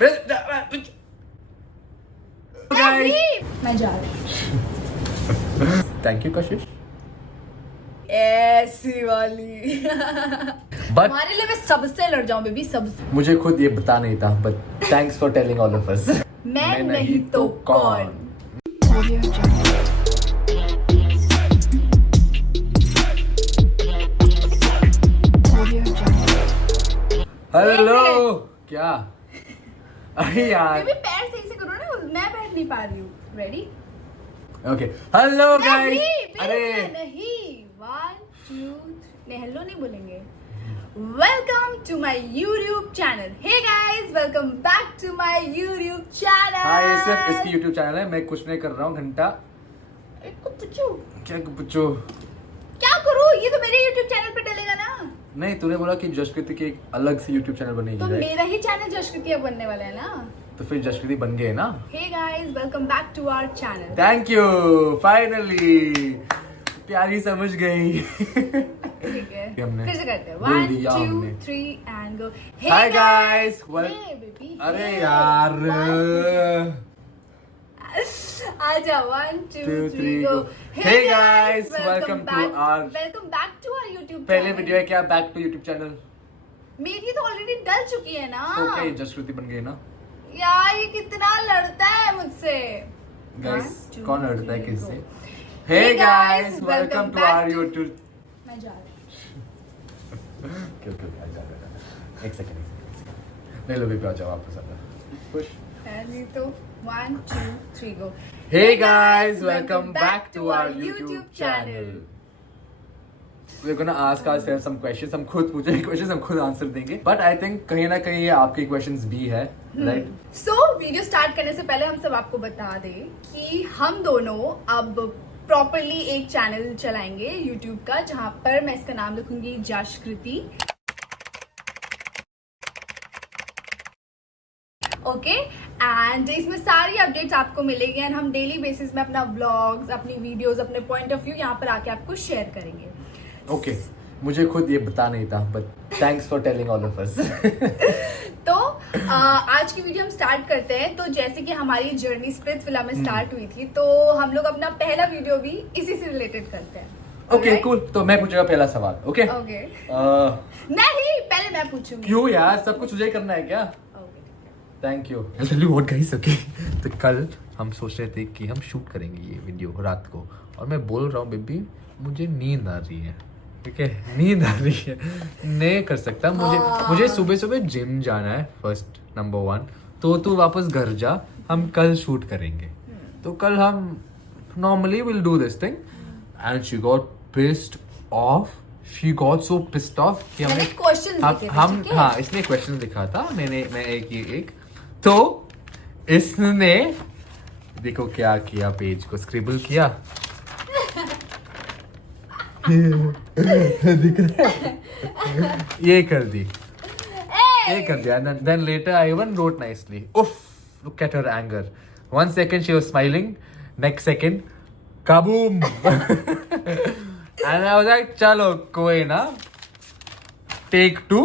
मैं जा रही हूँ। थैंक यू कशिश। ऐसी वाली बट हमारे लिए मैं सबसे लड़ जाऊं बेबी, सबसे। मुझे खुद ये पता नहीं था, but thanks for telling all of us. मैं नहीं तो कौन। हेलो क्या? अरे यार बेबी पैर सही से करो ना, मैं बैठ नहीं पा रही हूँ। रेडी? Okay hello guys. नहीं, अरे नहीं, 1 2 3 हेलो नहीं बोलेंगे। Welcome to my YouTube channel. Hey guys, welcome back to my YouTube channel. हाँ, ये सिर्फ इसकी यूट्यूब चैनल है, मैं कुछ नहीं कर रहा हूँ घंटा। पूछो क्या पूछो? क्या करूँ? ये तो मेरे यूट्यूब चैनल पे डलेगा ना। नहीं, तूने बोला कि जशकृति की एक अलग से यूट्यूब चैनल बनेगी, तो right? मेरा ही चैनल जशकृति अब बनने वाला है ना। तो फिर जशकृति बन गए ना। Hey guys, welcome back to our channel. Thank you, finally प्यारी समझ गई। ठीक है, हमने फिर से करते हैं। बोल 1 दिया 2 हमने। 3 and go. Hi guys, Hey baby, अरे hey. यार, आजा 1 2 2, 3 3 go. go. Hey guys, welcome to our welcome back to our YouTube. पहले वीडियो है क्या? Back to YouTube channel. मेरी तो ऑलरेडी डल चुकी है ना। तो क्या ये जशकृति बन गई ना? यार ये कितना लड़ता है मुझसे। गाइस, 1 2 कौन लड़ता है 3 किससे? go. Hey Hey guys, guys, welcome welcome to back our to- YouTube. मैं जा रही क्यों क्यों क्या जा रहा है? एक सेकंड ले लो बेबी, आ जाओ वापस आ जाओ। खुश। हूँ। नहीं तो 1 2 3 गो। Hey guys, welcome back to our YouTube channel. We're gonna ask ourselves some questions. हम खुद पूछेंगे questions, हम खुद आंसर देंगे. But I think कहीं ना कहीं ये आपके questions भी है, right? सो वीडियो स्टार्ट करने से पहले हम सब आपको बता दें कि हम दोनों अब प्रॉपरली एक चैनल चलाएंगे यूट्यूब का, जहां पर मैं इसका नाम लिखूंगी जशकृति। ओके, एंड इसमें सारी अपडेट्स आपको मिलेगी एंड हम डेली बेसिस में अपना व्लॉग्स, अपनी वीडियोस, अपने पॉइंट ऑफ व्यू यहाँ पर आके आपको शेयर करेंगे। Okay. मुझे खुद ये पता नहीं था, but thanks for telling all of us. तो आज की वीडियो हम स्टार्ट करते हैं। तो जैसे कि हमारी जर्नी स्प्रिट्सविला में स्टार्ट हुई थी, तो हम लोग अपना पहला वीडियो भी इसी से रिलेटेड करते हैं। Okay, cool. तो मैं पूछूंगा पहला सवाल, okay? ओके। Uh, नहीं, पहले मैं पूछूंगी। क्यों यार, सब कुछ तुझे ही करना है क्या? Okay, ठीक है। Thank you. I'll tell you what guys, okay? तो कल हम सोच रहे थे कि हम शूट करेंगे ये वीडियो रात को, और मैं बोल रहा हूँ बेबी मुझे नींद आ रही है, ठीक है? नींद आ रही है, नहीं कर सकता। मुझे सुबह सुबह जिम जाना है, फर्स्ट नंबर 1। तो तू वापस घर जा, हम कल शूट करेंगे। तो कल हम normally will do this thing and she got pissed off. She got so pissed of कि मैंने questions लिखे थे, हम ठीक है? हाँ, इसने क्वेश्चन लिखा था, मैं एक तो इसने देखो क्या किया, पेज को स्क्रिबल किया। दिख रहा है? ये कर दी, ये कर दिया। Then later I even wrote nicely, uff look at her anger. 1 second she was smiling, next second kaboom. And I was like चलो कोई ना, take 2,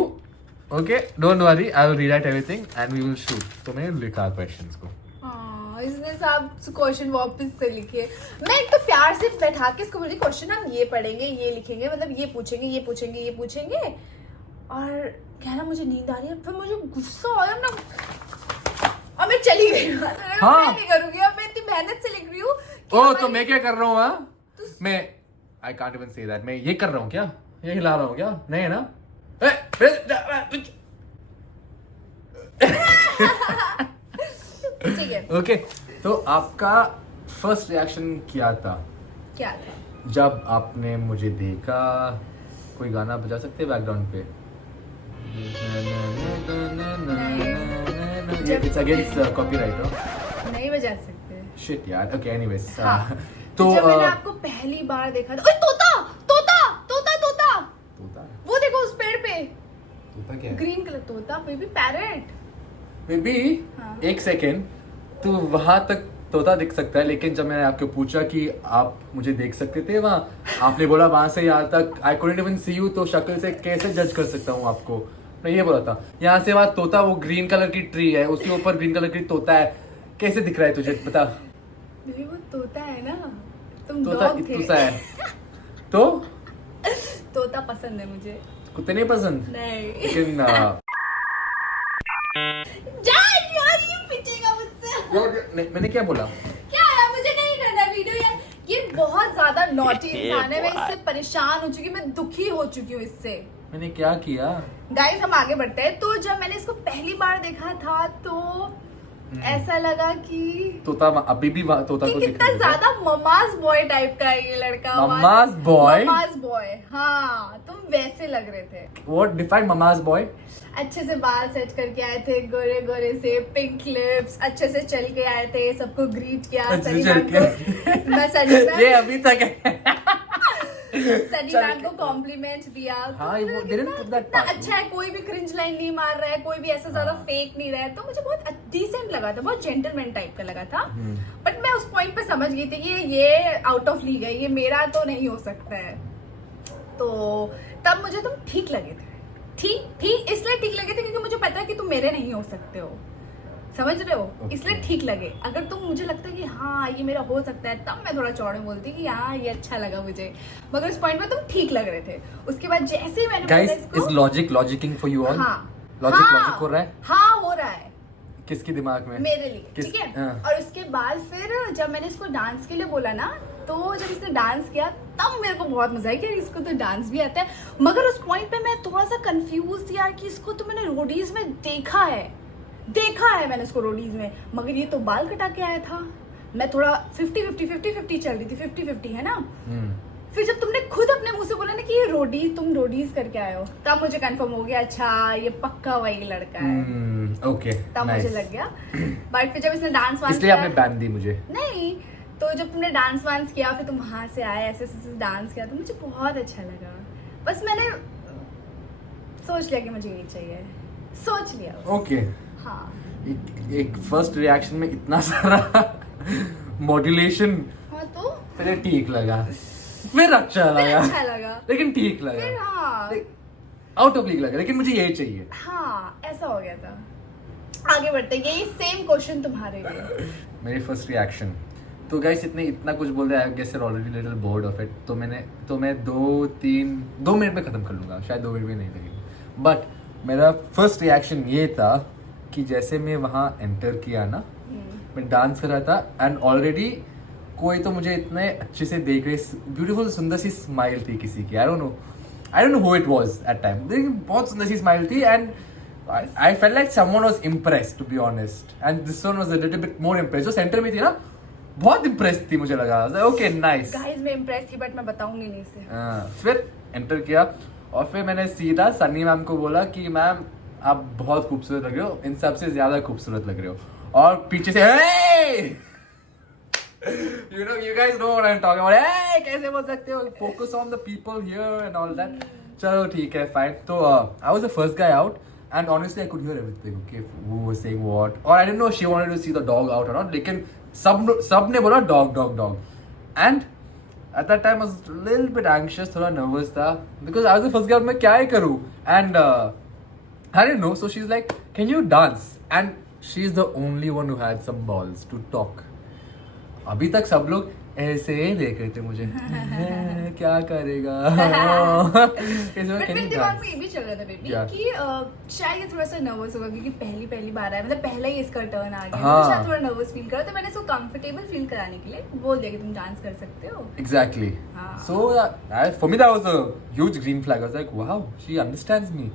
okay, don't worry, I will rewrite everything and we will shoot. तो मैंने लिखा questions को। हाँ, इसने सब क्वेश्चन वापस से लिखे। मैं एक तो प्यार से बैठा के इसको बोली क्वेश्चन हम ये पढ़ेंगे, ये लिखेंगे, मतलब ये पूछेंगे, ये पूछेंगे, ये पूछेंगे, और कहना मुझे नींद आ रही है। फिर मुझे गुस्सा आया ना, और मैं चली गई। हाँ। मैं नहीं करूंगी, अब मैं इतनी मेहनत से लिख रही हूँ। ओ तो मैं क्या कर रहा हूँ? हाँ, मैं I can't even say that. मैं ये कर रहा हूँ क्या? ये हिला रहा हूँ क्या? नहीं है ना? ठीक है। ओके, तो आपका फर्स्ट रिएक्शन क्या था क्या था? जब आपने मुझे देखा? कोई गाना बजा सकते हैं बैकग्राउंड पे? It's against copyright. नहीं बजा सकते। शिट यार। Okay, anyways. हाँ। तो जब मैंने आपको पहली बार देखा था, ओए तोता तोता तोता तोता, तोता वो देखो उस पेड़ पे, तोता क्या है? ग्रीन कलर तोता, बेबी पैरेट। बेबी हाँ। एक सेकेंड, तो वहां तक तोता दिख सकता है, लेकिन जब मैंने आपको पूछा कि आप मुझे देख सकते थे वहां, आपने बोला वहां से यहाँ तक I couldn't even see you, तो शक्ल से कैसे जज कर सकता हूँ आपको? मैं ये बोला था यहाँ से वहाँ तोता, वो ग्रीन कलर की ट्री है, उसके ऊपर ग्रीन कलर की तोता है, कैसे दिख रहा है तुझे बता? बेबी वो तोता है ना, तुम तोता डॉग थे। इतुसा है तो तोता पसंद है मुझे। कुत्ते नहीं पसंद? नहीं। लेकिन जा यार, ये पिटेगा मुझसे। मैंने क्या बोला? क्या है, मुझे नहीं करना वीडियो यार। ये बहुत ज्यादा नॉटी इंसान है, मैं इससे परेशान हो चुकी हूँ, मैं दुखी हो चुकी हूँ इससे। मैंने क्या किया? गाइस हम आगे बढ़ते हैं। तो जब मैंने इसको पहली बार देखा था तो ऐसा लगा कि तोता अभी भी तोता को दिख कितना रही है। ज्यादा ममाज बॉय टाइप का है ये लड़का। Mama's boy? ममाज बॉय, हाँ तुम वैसे लग रहे थे। What define mama's boy? अच्छे से बाल सेट करके आए थे, गोरे गोरे से, पिंक लिप्स, अच्छे से चल के आए थे, सबको ग्रीट किया। अच्छे सनी से चल मैम को मैं सनी ये मैम अभी तक है। सनी चल मैम के। को कॉम्प्लीमेंट दिया। हाँ, तो वो मुझे didn't कितना put that कितना part. अच्छा है, कोई भी क्रिंज लाइन नहीं मार रहा है, कोई भी ऐसा ज्यादा हाँ। फेक नहीं रहा है, तो मुझे बहुत डिसेंट लगा था, बहुत जेंटलमैन टाइप का लगा था। हम्म। बट मैं उस पॉइंट पे समझ गई थी कि ये आउट ऑफ लीग है, ये मेरा तो नहीं हो सकता है। तो तब मुझे तुम ठीक लगे थे। ठीक इसलिए ठीक लगे थे क्योंकि मुझे पता है कि तुम मेरे नहीं हो सकते हो, समझ रहे हो? Okay. इसलिए ठीक लगे। अगर तुम मुझे लगता है कि हाँ ये मेरा हो सकता है, तब मैं थोड़ा चौड़े बोलती कि हाँ ये अच्छा लगा मुझे। मगर उस पॉइंट पे तुम ठीक लग रहे थे। उसके बाद जैसे ही मैंने Guys, बोला इसको, is logicking for you all? हाँ लॉजिक हो रहा है? हाँ हो रहा है किसकी दिमाग में? मेरे लिए, किस- ठीक है। हाँ। और उसके बाद फिर जब मैंने इसको डांस के लिए बोला ना, तो जब इसने डांस किया तब मेरे को बहुत मजा आया कि यार इसको तो डांस भी आता है। मगर उस पॉइंट पे मैं थोड़ा सा कंफ्यूज थी यार कि इसको तो मैंने रोडीज में देखा है मैंने इसको रोडीज में, मगर ये तो बाल कटा के आया था। मैं थोड़ा 50-50 चल रही थी, 50-50 है ना। फिर जब तुमने खुद अपने मुंह से बोला ना कि ये तुम रोडीज करके आए हो, तब मुझे कंफर्म हो गया, अच्छा ये पक्का वही लड़का है। ओके, तब मुझे लग गया। बट फिर जब इसने डांस वांस इसलिए आपने बैन दी मुझे? नहीं, तो जब तुमने डांस वांस किया, फिर तुम वहां से आए, ऐसे डांस किया, तो मुझे बहुत अच्छा लगा। बस मैंने सोच लिया कि मुझे ये चाहिए, सोच लिया बस। ओके। हाँ एक फर्स्ट रिएक्शन में इतना सारा मॉड्यूलेशन, हाँ तो पहले ठीक लगा, फिर अच्छा फिर लगा, अच्छा लगा, लेकिन ठीक फिर लगा, हाँ आउट ऑफ लीग लगा, लेकिन मुझे यही चाहिए। हाँ ऐसा हो गया था। आगे बढ़ते हैं, यही सेम क्वेश्चन तुम्हारे लिए। मेरी फर्स्ट रिएक्शन तो गाइस इतना कुछ बोल रहे हैं, I guess you already little bored of it, तो मैं 2 मिनट में खत्म कर लूंगा, शायद 2 मिनट भी नहीं लगेगी। बट मेरा फर्स्ट रिएक्शन ये था कि जैसे मैं वहाँ एंटर किया ना, मैं डांस कर रहा था एंड ऑलरेडी कोई तो मुझे इतने अच्छे से देख रहे, ब्यूटीफुल सुंदर सी स्माइल थी किसी की, I don't know who it was at time, लेकिन बहुत सुंदर सी स्माइल थी and I felt like someone was impressed, to be honest, and this one was a little bit more impressed. जो सेंटर में थी ना, बहुत impressed थी, मुझे लगा ओके नाइस। गाइस मैं इम्प्रेस थी, बट मैं बताऊंगी नहीं इसे। फिर एंटर किया और फिर मैंने सीधा सन्नी मैम को बोला कि मैम आप बहुत खूबसूरत लग रहे हो, इन सबसे ज्यादा खूबसूरत लग रहे हो। और पीछे से hey! you guys know what I'm talking about. Hey! कैसे बोल सकते हो? Focus on the people here and all that. चलो ठीक है फाइन। तो I was the first guy out. And honestly, I could hear everything. Okay, who was saying what, or I didn't know if she wanted to see the dog out or not. लेकिन सब ने बोला dog. And at that time I was a little bit anxious, थोड़ा nervous था, because I was the first guy. मैं क्या ही करूँ? And I didn't know. So she's like, "Can you dance?" And she's the only one who had some balls to talk. अभी तक सब लोग ऐसे ही देख रहे थे मुझे, क्या करेगा। बट मेरे दिमाग में ये भी चल रहा था बेबी कि शायद ये थोड़ा सा नर्वस होगा क्योंकि पहली बार आया, मतलब पहला ही इसका टर्न आ गया, हाँ। तो शायद थोड़ा नर्वस फील करा, तो मैंने इसको कंफर्टेबल फील कराने के लिए बोल दिया कि तुम डांस कर सकते हो। Exactly. हाँ। So for me that was a huge green flag. I was like, wow, she understands me.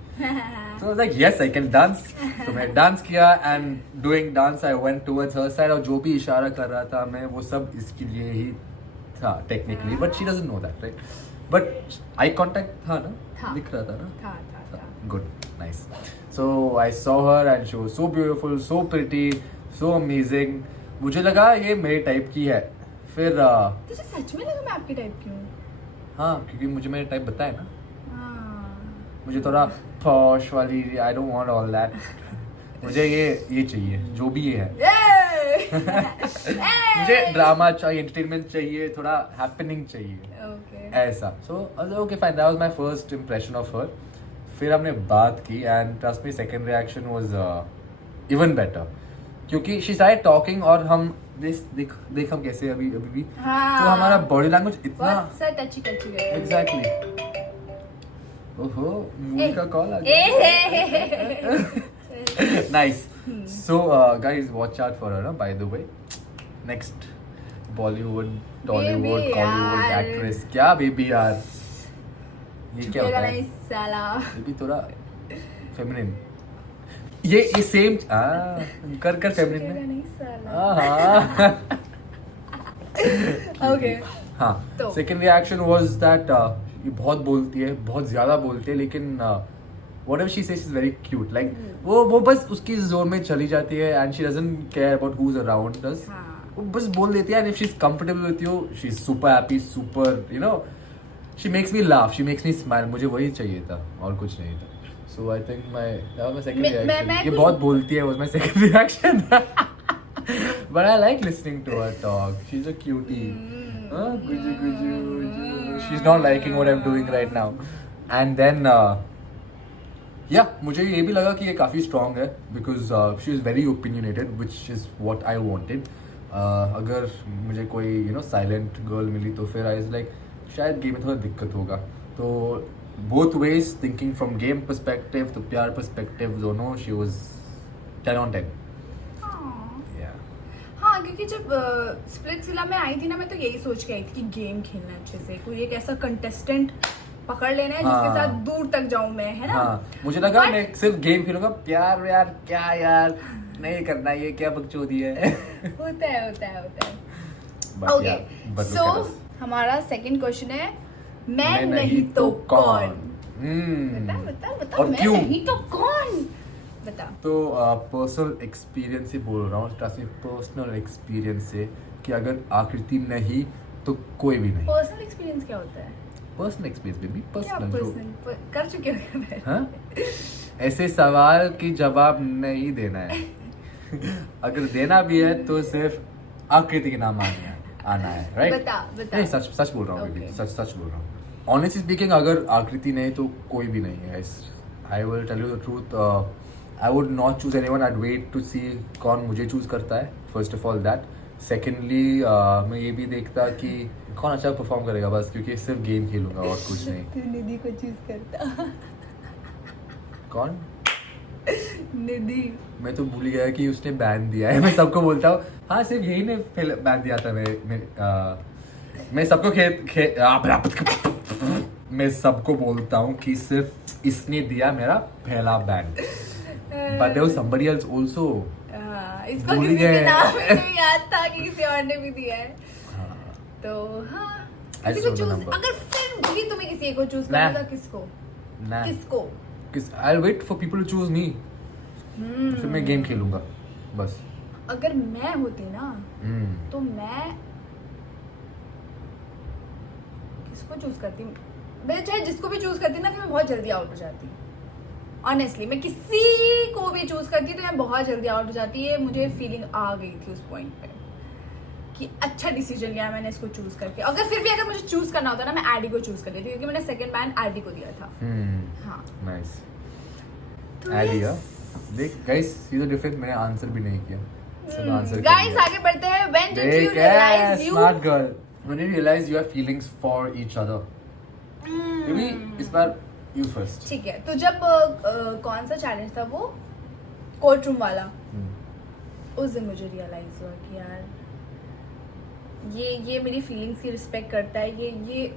So I was like, yes, I can dance. तो मैं डांस किया and doing dance I went towards her side, और जो भी इशारा कर रहा था मैं, वो सब इसके लिए ही था technically, but she doesn't know that, right? But eye contact था ना, था। दिख रहा था ना, था। good, nice. So I saw her and she was so beautiful, so pretty, so amazing. मुझे लगा ये मेरे टाइप की है। फिर तुझे सच में लगा मैं आपकी टाइप की हूँ? हाँ, क्योंकि मुझे मेरे टाइप बताया ना, हाँ। मुझे थोड़ा पॉश वाली, I don't want all that, मुझे ये चाहिए जो भी ये है। मुझे ड्रामा चाहिए, एंटरटेनमेंट चाहिए, थोड़ा हैपनिंग चाहिए, ओके। ऐसा। So okay fine, that was my first impression of her. फिर हमने बात की and trust me second reaction was even better, क्योंकि शी स्टार्टेड टॉकिंग और हम देख हम कैसे अभी भी हाँ। तो हमारा बॉडी लैंग्वेज इतना बहुत सा टची गए। एग्जैक्टली। ओहो मूवी का कॉल आ ए गया। Nice. So guys watch out for her, by the way, next Bollywood Tollywood Baby Kollywood यार। एक्ट्रेस। क्या बेबी यार, ये क्या होता है? नहीं साला। बेबी थोड़ा फेमिनिन, ये सेम कर फेमिनिन में। नहीं साला। हाँ ओके। हाँ। तो। सेकेंड रिएक्शन वाज दैट ये बहुत बोलती है, बहुत ज्यादा बोलती है, लेकिन whatever she says is very cute. Like वो बस उसकी जोन में चली जाती है and she doesn't care about who's around us. हाँ। वो बस बोल देती है and if she's comfortable with you, she's super happy, super, you know, she makes me laugh, she makes me smile. मुझे वही चाहिए था और कुछ नहीं था. So I think that was my second reaction. ये बहुत बोलती है, was my second reaction. But I like listening to her talk. She's a cutie. Guju. She's not liking what I'm doing right now. And then मुझे ये भी लगा कि ये काफ़ी स्ट्रॉन्ग है because she is very opinionated which is what I wanted. अगर मुझे कोई साइलेंट गर्ल मिली तो फिर आई इज़ लाइक शायद गेम में थोड़ा दिक्कत होगा. तो both ways thinking from game perspective तो प्यार पर्सपेक्टिव दोनों शी वॉज 10 on 10. हाँ, क्योंकि जब स्प्लिट्सविला में आई थी ना, मैं तो यही सोच के आई थी कि गेम खेलना अच्छे से, कोई एक ऐसा कंटेस्टेंट पकड़ लेना है जिसके साथ दूर तक जाऊं मैं, है ना. मुझे लगा मैं सिर्फ गेम खेलूंगा, प्यार यार क्या यार नहीं करना, ये क्या बकचोदी है. होता है. But okay, yeah, but so look at us. हमारा सेकंड क्वेश्चन है, मैं नहीं तो कौन. बता और मैं क्यों? नहीं तो कौन, बता. तो पर्सनल एक्सपीरियंस से बोल रहा हूँ, पर्सनल एक्सपीरियंस से कि अगर आकृति नहीं तो कोई भी नहीं. पर्सनल एक्सपीरियंस क्या होता है? पर्सनल एक्सपीरियंस बेबी, क्या पर्सनल. पर्सनल कर चुके हो मैं. हाँ, ऐसे सवाल की जवाब नहीं देना है. अगर देना भी है तो सिर्फ आकृति के नाम आना है, राइट? बता. नहीं, सच बोल रहा हूँ बेबी, Okay. सच बोल रहा हूँ. ऑनेस्टली स्पीकिंग, अगर आकृति नहीं तो कोई भी नहीं है. I will tell you the truth, I would not choose anyone. I wait to see कौन मुझे चूज करता है, first of all that. Secondly मैं ये भी देखता कि कौन अच्छा परफॉर्म करेगा, बस क्योंकि सिर्फ गेम खेलूंगा और कुछ नहीं. तू निधि को चूज करता. कौन? निधि. मैं तो भूल गया कि उसने बैन दिया है. मैं सबको बोलता हूँ हाँ सिर्फ यही ने बैन दिया था. मैं सबको मैं सबको बोलता हूँ कि सिर्फ इसने दिया मेरा पहला ban. But there was somebody else also. इसको भूल किसी के गए. नाम में नहीं याद था कि किसी और ने भी दिया है. तो हाँ, I किसी just को know the चूज, number. अगर फिर भी तुम्हें किसी एक को चूज Nah. करना था, किसको? Nah. किसको? I'll wait for people to choose me. फिर मैं गेम खेलूंगा बस. अगर मैं होती ना तो मैं किसको चूज करती? मैं चाहे जिसको भी चूज करती ना, फिर मैं बहुत जल्दी आउट हो जाती. ऑनेस्टली मैं किसी को भी चूज करती तो मैं बहुत जल्दी आउट हो जाती है. मुझे फीलिंग आ गई थी उस पॉइंट पे कि अच्छा डिसीजन लिया मैंने इसको चूज करके. अगर फिर भी अगर मुझे चूज करना होता ना, मैं एडी को चूज कर लेती, क्योंकि मैंने सेकंड बैन एडी को दिया था. हाँ, नाइस. तो आइडिया देख गाइस, सी द डिफरेंस. मैंने आंसर भी नहीं किया, सिर्फ आंसर कर गाइस दिया. आगे बढ़ते हैं. व्हेन डिड यू देख, realize you smart girl, when you realize you have feelings for each other. Baby इस बार यू फर्स्ट. ठीक है, तो जब कौन सा चैलेंज था वो, कोर्ट रूम वाला, उस दिन मुझे रियलाइज हुआ कि यार ये मेरी फीलिंग्स की रिस्पेक्ट करता है, ये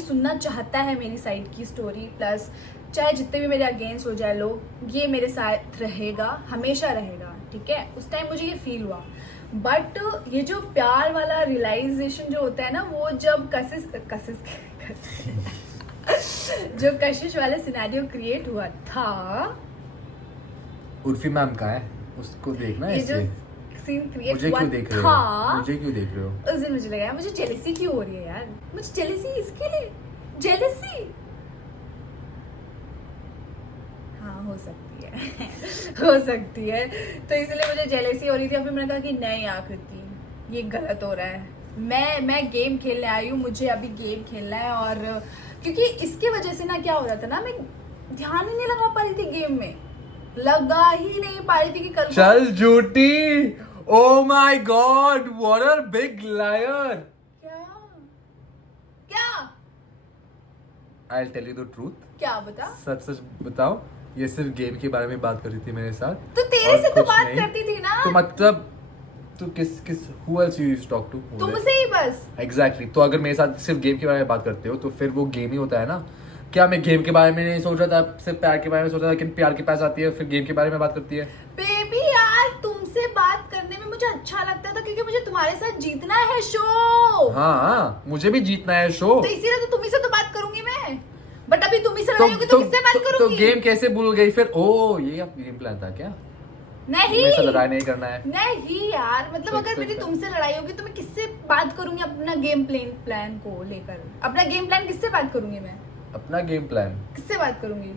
सुनना चाहता है मेरी साइड की स्टोरी. प्लस चाहे जितने भी मेरे अगेंस्ट हो जाए लोग, ये मेरे साथ रहेगा, हमेशा रहेगा. ठीक है, उस टाइम मुझे ये फील हुआ. बट ये जो प्यार वाला रियलाइजेशन जो होता है ना, वो जब जो कशिश वाले सिनेरियो क्रिएट हुआ था, उर्फी मैम का है, उसको देखना है. ये जो इससे सीन क्रिएट मुझे हुआ क्यों देख रहे था, हो? मुझे क्यों देख रहे हो? उस दिन मुझे लगा यार, मुझे जेलसी क्यों हो रही है यार, मुझे जेलसी इसके लिए, जेलसी. हाँ, हो सकती है. हो सकती है. तो इसलिए मुझे जेलसी हो रही थी. और फिर मैंने कहा कि नहीं आकृति, ये गलत हो रहा है. मैं गेम खेलने आई हूँ, मुझे अभी गेम खेलना है. और क्योंकि इसके वजह से ना क्या हो रहा था ना, मैं ध्यान ही नहीं लगा पा रही थी गेम में, लगा ही नहीं पा रही थी कि कल चल झूठी, oh my God what a big liar. क्या क्या I will tell you the truth, क्या बता। सच सच बताओ, ये सिर्फ गेम के बारे में बात कर रही थी मेरे साथ। तो तेरे और से तो कुछ बात नहीं। करती थी ना। तो मतलब तू किस who else you used to talk to? तुमसे ही बस। एग्जैक्टली तो अगर मेरे साथ सिर्फ गेम के बारे में बात करते हो तो फिर वो गेम ही होता है ना। क्या मैं गेम के बारे में नहीं सोच रहा था, सिर्फ प्यार के बारे में सोच रहा था, लेकिन प्यार के पास आती है फिर गेम के बारे में बात करती है। बेबी यार तुमसे बात करने में मुझे अच्छा लगता था क्योंकि मुझे तुम्हारे साथ जीतना है शो। हाँ मुझे भी जीतना है शो। तो इसीलिए तो तुम्ही से तो बात करूंगी मैं, बट अभी तुम्ही से तो, लड़ाई होगी तो किससे बात तो करूंगी। गेम कैसे भूल गई फिर? ओ ये आप गेम प्लान था क्या? नहीं मेरे साथ लड़ाई नहीं करना है। नहीं यार, मतलब तो अगर मेरी expect तुमसे लड़ाई होगी तो मैं किससे बात करूंगी अपना गेम प्लान को लेकर? अपना गेम प्लान किससे बात करूंगी मैं? अपना गेम प्लान किससे बात करूंगी?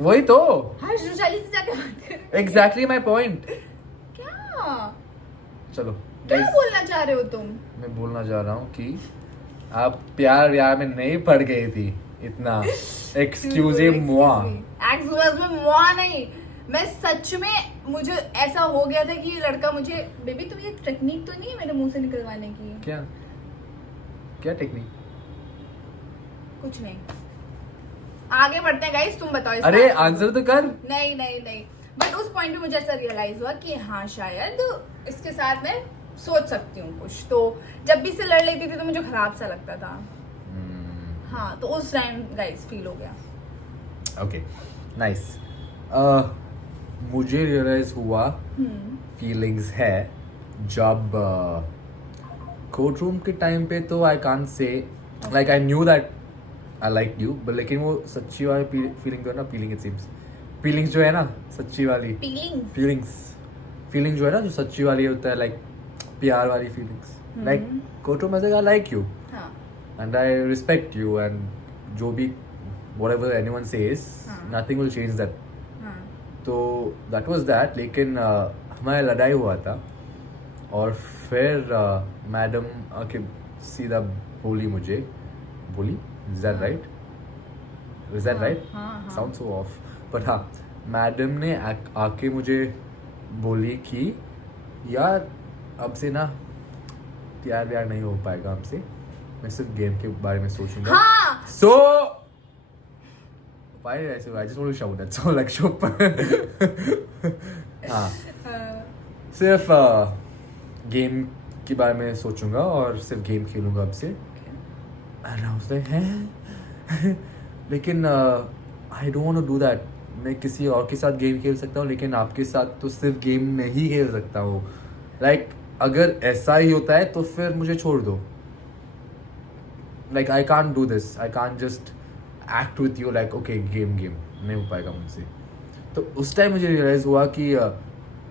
वही तो हर्ष रुचाली से जाके बात करूंगी। Exactly my point. क्या चलो क्या guys, बोलना चाह रहे हो तुम? मैं बोलना चाह रहा हूँ कि आप प्यार यार में नहीं पड़ गई थी इतना। एक्सक्यूज मुआ। एक्सक्यूज में मुआ नहीं, मैं सच में मुझे ऐसा हो गया था कि ये लड़का मुझे, बेबी तुम ये टेक्निक तो नहीं है मेरे मुंह से निकलवाने की? क्या क्या टेक्निक? कुछ नहीं, आगे बढ़ते हैं गाइस, तुम बताओ इसका अरे आंसर। आंसर तो कर। नहीं नहीं नहीं, बट उस पॉइंट पे मुझे ऐसा रियलाइज हुआ कि हाँ शायद इसके साथ मैं सोच सकती हूँ कुछ। तो जब भी से लड़ लेती थी तो मुझे खराब सा लगता था। हाँ तो उस टाइम गाइस फील हो गया। Okay nice. मुझे रियलाइज हुआ फीलिंग्स है जब कोर्ट रूम के टाइम पे तो I can't say like I knew that I like you, but लेकिन वो सच्ची वाली फीलिंग जो है ना, फीलिंग इट सीम्स फीलिंग्स जो है ना सच्ची वाली फीलिंग जो है ना जो सच्ची वाली होता है, लाइक प्यार वाली feelings, like court room I like you and I respect you and जो भी whatever anyone says nothing will change that। तो that was that। लेकिन हमारा लड़ाई हुआ था और फिर मैडम आके सीधा बोली मुझे, बोली is that right? Is that right? Sounds so off, but हाँ मैडम ने आके मुझे बोली कि यार अब से ना प्यार व्यार नहीं हो पाएगा हमसे, मैं सिर्फ गेम के बारे में सोचूंगा। हाँ। So why did I say? I just want to shout that so like shop. हाँ सिर्फ गेम के बारे में सोचूंगा और सिर्फ गेम खेलूंगा अब से। And I was like हैं लेकिन I don't want to do that। मैं किसी और के साथ गेम खेल सकता हूँ लेकिन आपके साथ तो सिर्फ गेम में ही खेल सकता हूँ। लाइक अगर ऐसा ही होता है तो फिर मुझे छोड़ दो। Like I can't do this, I can't just act with you like okay game नहीं हो पाएगा मुझसे। तो उस टाइम मुझे रियलाइज हुआ कि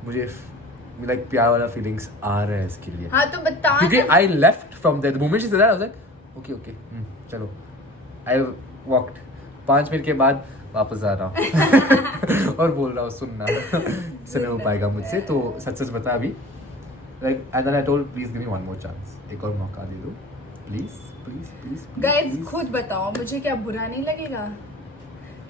मुझे like प्यार वाला फीलिंग्स आ रहा है इसके लिए। हाँ तो बता क्योंकि I left from there the moment she said that I was like okay चलो। I walked 5 मिनट के बाद वापस आ रहा हूँ और बोल रहा हूँ सुनना से नहीं हो पाएगा मुझसे, तो सच सच बता अभी। like and then I told please give me one more chance, एक और मौका दे दो प्लीज प्लीज प्लीज। गाइस खुद बताओ मुझे क्या बुरा नहीं लगेगा?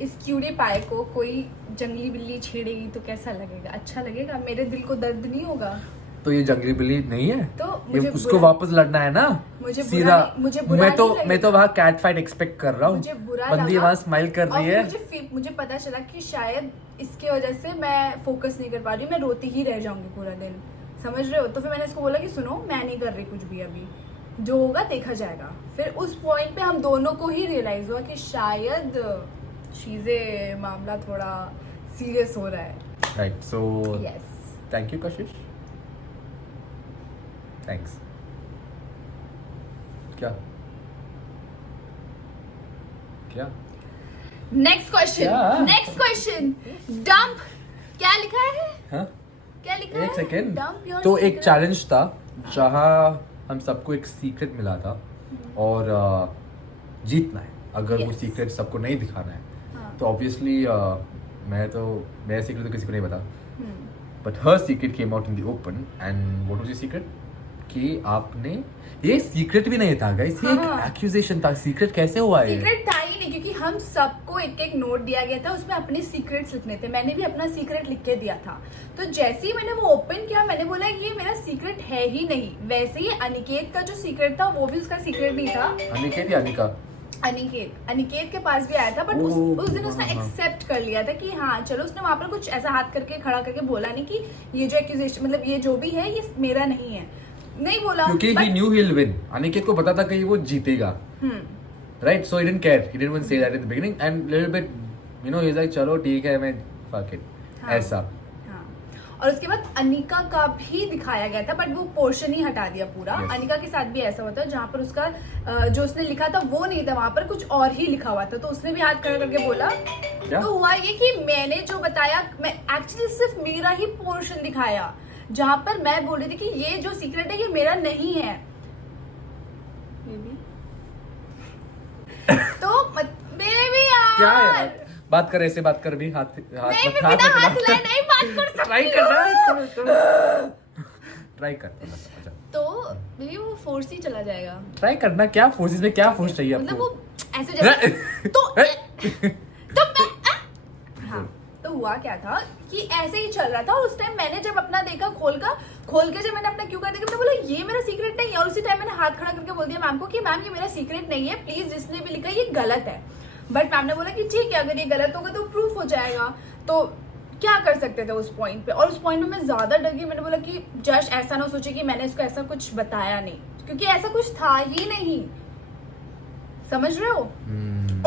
इस क्यूरी पाए को कोई जंगली बिल्ली छेड़ेगी तो कैसा लगेगा? अच्छा लगेगा? मेरे दिल को दर्द नहीं होगा? तो ये जंगली बिल्ली नहीं है तो ये मुझे उसको वापस लड़ना है ना मुझे सीधा। मुझे बुरा मैं तो वहाँ कैट फाइट एक्सपेक्ट कर रहा हूँ। मुझे बुरा बंदी लगा वहाँ स्माइल कर रही और है। मुझे पता चला कि शायद इसके वजह से मैं फोकस नहीं कर पा रही, मैं रोती ही रह जाऊंगी पूरा दिन, समझ रहे हो? तो फिर मैंने इसको बोला कि सुनो मैं नहीं कर रही कुछ भी, अभी जो होगा देखा जाएगा। फिर उस पॉइंट पे हम दोनों को ही रियलाइज हुआ कि शायद चीजें मामला थोड़ा सीरियस हो रहा है। Right so yes thank you Kashish, thanks. क्या क्या नेक्स्ट क्वेश्चन डंप क्या लिखा है? हाँ क्या लिखा है? एक सेकेंड। डंप योर तो एक चैलेंज था जहाँ हम सबको एक सीक्रेट मिला था और जीतना है। अगर वो Yes. सीक्रेट सबको नहीं दिखाना है हाँ. तो ऑब्वियसली मेरा सीक्रेट तो किसी को नहीं पता, but her secret came out in the open. And what was your secret? कि आपने, ये सीक्रेट भी नहीं था गाइस, ये एक हाँ. एक्यूजेशन था। सीक्रेट कैसे हुआ है? सीक्रेट था ही नहीं, क्योंकि हम सबको एक एक नोट दिया गया था, उसमें अपने सीक्रेट्स लिखने थे। मैंने भी अपना सीक्रेट लिख के दिया था। तो जैसे ही मैंने वो ओपन किया, मैंने बोला ये मेरा सीक्रेट है ही नहीं। वैसे ही अनिकेत का जो सीक्रेट था वो भी उसका सीक्रेट नहीं था। अनिकेत या अनिका? अनिकेत के पास भी आया था, बट उस दिन उसने एक्सेप्ट कर लिया था कि हाँ चलो। उसने वहां पर कुछ ऐसा हाथ करके खड़ा करके बोला नहीं कि ये जो एक्यूजेशन, मतलब ये जो भी है ये मेरा नहीं है, नहीं बोला, क्योंकि he knew he'll win. Aniket को पता था कि वो जीतेगा, right? So he didn't care. He didn't even say that in the beginning, and little bit, you know, he's like, चलो ठीक है, मैं fuck it, ऐसा। और उसके बाद अनिका का भी दिखाया गया था, बट वो पोर्शन ही हटा दिया पूरा। Yes. अनिका के साथ भी ऐसा होता है, जहाँ पर उसका जो उसने लिखा था वो नहीं था, वहां पर कुछ और ही लिखा हुआ था। तो उसने भी हाथ खड़ा करके बोला। क्या? तो हुआ ये कि मैंने जो बताया, मैं एक्चुअली सिर्फ मेरा ही पोर्शन दिखाया, जहाँ पर मैं बोल रही थी कि ये जो सीक्रेट है ये मेरा नहीं है। तो बेबी यार क्या यार, बात कर, ऐसे बात कर भी, हाथ नहीं, मैं बिना हाथ हिलाए नहीं बात कर सकती। ट्राई कर, ट्राई कर। अच्छा, तो बेबी वो फोर्स ही चला जाएगा। ट्राई करना, क्या फोर्सेस में क्या फोर्स चाहिए मतलब आपको? वो ऐसे जैसे तो मैं हाँ, तो हुआ क्या था कि ऐसे ही चल रहा था। और उस टाइम मैंने जब अपना देखा खोल के जब मैंने अपना क्यू कार्ड देखा, मैंने बोला ये मेरा सीक्रेट नहीं है। और उसी टाइम मैंने हाथ खड़ा करके बोल दिया मैम को कि मैम ये मेरा सीक्रेट नहीं है, प्लीज जिसने भी लिखा ये गलत है। बट मैम ने बोला कि ठीक है, अगर ये गलत होगा तो प्रूफ हो जाएगा। तो क्या कर सकते थे उस पॉइंट पे। और उस पॉइंट पे मैं ज्यादा डर गई। मैंने बोला कि जस्ट ऐसा ना सोचे कि मैंने इसको ऐसा कुछ बताया नहीं, क्योंकि ऐसा कुछ था ही नहीं, समझ रहे हो।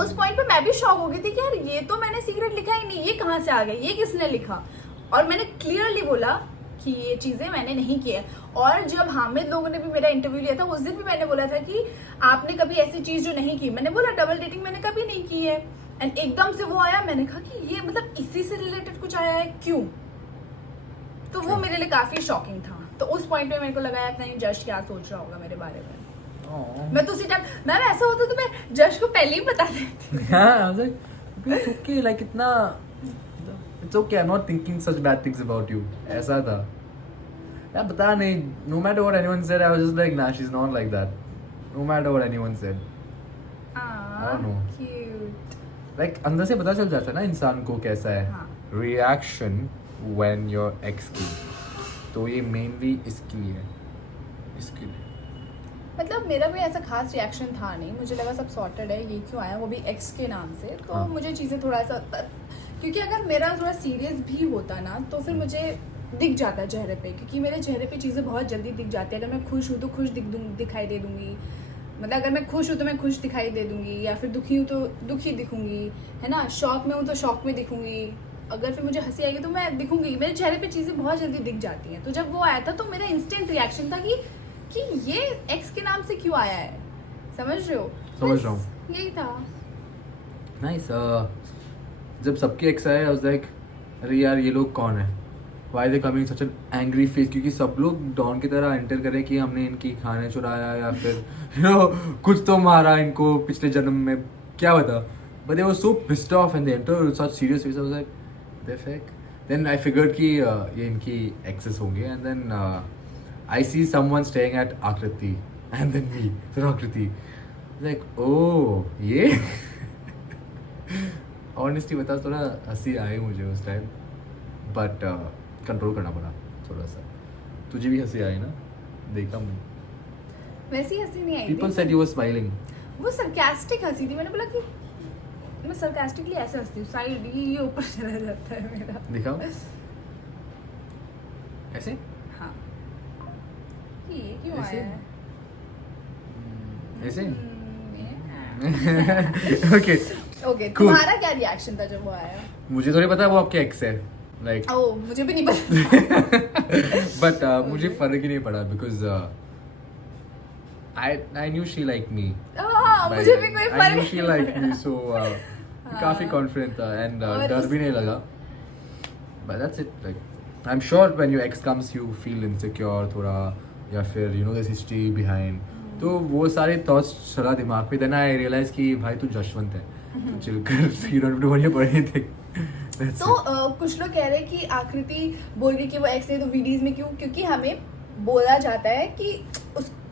उस पॉइंट पे मैं भी शॉक हो गई थी कि यार ये तो मैंने सीक्रेट लिखा ही नहीं, ये कहाँ से आ गया, ये किसने लिखा। और मैंने क्लियरली बोला कि ये चीजें मैंने नहीं की है। और जब हामिद लोगों ने भी मेरा इंटरव्यू लिया था, उस दिन भी मैंने बोला था कि आपने कभी ऐसी चीज जो नहीं की, मैंने बोला डबल डेटिंग मैंने कभी नहीं की है। एंड एकदम से वो आया, मैंने कहा कि ये मतलब इसी से रिलेटेड कुछ आया है, क्यों। तो वो मेरे लिए काफी शॉकिंग था। तो उस पॉइंट पे मेरे को लगा अपना जज क्या सोच रहा होगा मेरे बारे में। मैं तो उसी टाइम मैम ऐसा होता तो मैं जज को पहले ही बता देती। हाँ, it's okay, like इतना, it's okay, I'm not thinking such bad things about you. ऐसा था यार, पता नहीं, no matter what anyone said, I was just like, nah, she's not like that. No matter what anyone said. I don't know. Cute. Like अंदर से पता चल जाता है ना इंसान को कैसा है। हाँ. Reaction when your ex की, तो ये mainly इसके लिए, इसके लिए। मतलब मेरा भी ऐसा खास रिएक्शन था नहीं, मुझे लगा सब सॉर्टेड है, ये क्यों आया, वो भी एक्स के नाम से। तो हाँ. मुझे चीज़ें थोड़ा सा, क्योंकि अगर मेरा थोड़ा सीरियस भी होता ना तो फिर मुझे दिख जाता है चेहरे पे, क्योंकि मेरे चेहरे पे चीज़ें बहुत जल्दी दिख जाती है। अगर मैं खुश हूँ तो खुश दिखाई दे दूंगी, मतलब अगर मैं खुश हूँ तो मैं खुश दिखाई दे दूंगी, या फिर दुखी हूँ तो दुखी दिखूंगी, है ना। शौक में हूँ तो शौक में दिखूंगी, अगर फिर मुझे हंसी आएगी तो मैं दिखूंगी। मेरे चेहरे पे चीज़ें बहुत जल्दी दिख जाती हैं। तो जब वो आया था तो मेरा इंस्टेंट रिएक्शन था कि ये एक्स के नाम से क्यों आया है, समझ रहे हो। समझ रहा हूँ। यही था। नाइस। जब सबके एक्स आए, I was like, अरे यार ये लोग कौन है, why they coming such an angry face, क्योंकि सब लोग डॉन की तरह एंटर करें कि हमने इनकी खाने चुराया या फिर you know, कुछ तो मारा इनको पिछले जन्म में, क्या बता। But they were so pissed off and they enter with such serious face. I was like they fake. Then I figured कि ये इनकी एक्सेस होंगे। And then I see someone staying at Akriti, and then me, then Akriti. Like, oh, ये? Honestly बता, थोड़ा हंसी आई मुझे उस टाइम, but कंट्रोल करना पड़ा थोड़ा सा। तुझे भी हंसी आई ना? देखा मैं। वैसी हंसी नहीं आई People थी। said you were smiling. वो सरकास्टिक हंसी थी। मैंने बोला कि मैं सरकास्टिकली ऐसे हंसती हूँ, साइड ये ऊपर चला जाता है मेरा। दिखाओ। ऐसे? हाँ। ये क्यों ऐसे? आया है? ऐसे? yeah. Okay. Okay, Cool. तुम्हारा क्या रिएक्शन था जब वो आया? मुझे थोड़ी पता है वो आपके एक्स है, like. ओह, मुझे भी नहीं पता। But मुझे फर्क ही नहीं पड़ा because I knew she liked me. हाँ, मुझे भी कोई I knew फर्क she liked me, so काफी confident था and और डर भी नहीं लगा. But that's it. Like I'm sure when your ex comes, you feel insecure थोड़ा, या फिर you know there's history behind. तो वो सारे थॉट्स चला दिमाग पे. Then I realized कि भाई तू जशवंत है, तो चिल कर, you don't have to worry about anything. तो कुछ लोग कह रहे हैं कि आकृति बोल रही कि वो एक्स है, तो वीडियोस में क्यों? क्योंकि हमें बोला जाता है कि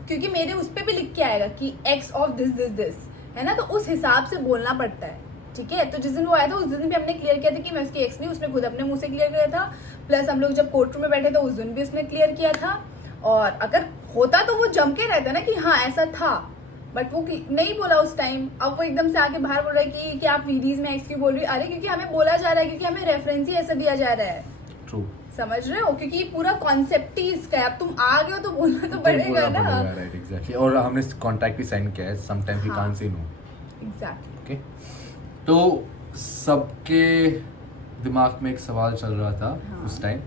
क्योंकि मेरे उस पे भी लिख के आएगा कि x of this this this, है ना, तो उस हिसाब से बोलना पड़ता है, ठीक है। तो जिस दिन वो आया था उस दिन भी हमने क्लियर किया था कि मैं उसकी एक्स नहीं, उसने खुद अपने मुंह से क्लियर किया था। प्लस हम लोग जब कोर्ट रूम में बैठे थे उस दिन भी उसने क्लियर किया था। और अगर होता तो वो जम के रहता ना कि हाँ ऐसा था, बट वो नहीं बोला उस टाइम। अब वो एकदम से आके बाहर बोल रहा है कि आप वीडियोज में एक्स क्यों बोल रही हो। अरे क्योंकि हमें बोला जा रहा है, क्योंकि हमें रेफरेंस ही ऐसा दिया जा रहा है। ट्रू, समझ रहे हो, क्योंकि पूरा कॉन्सेप्ट ही इसका है। अब तुम आ गए हो तो बोलना तो पड़ेगा ना। Right, exactly. और हमने कॉन्ट्रैक्ट भी साइन किया है, sometimes we can't say no. Exactly. Okay, तो सबके दिमाग में एक सवाल चल रहा था उस टाइम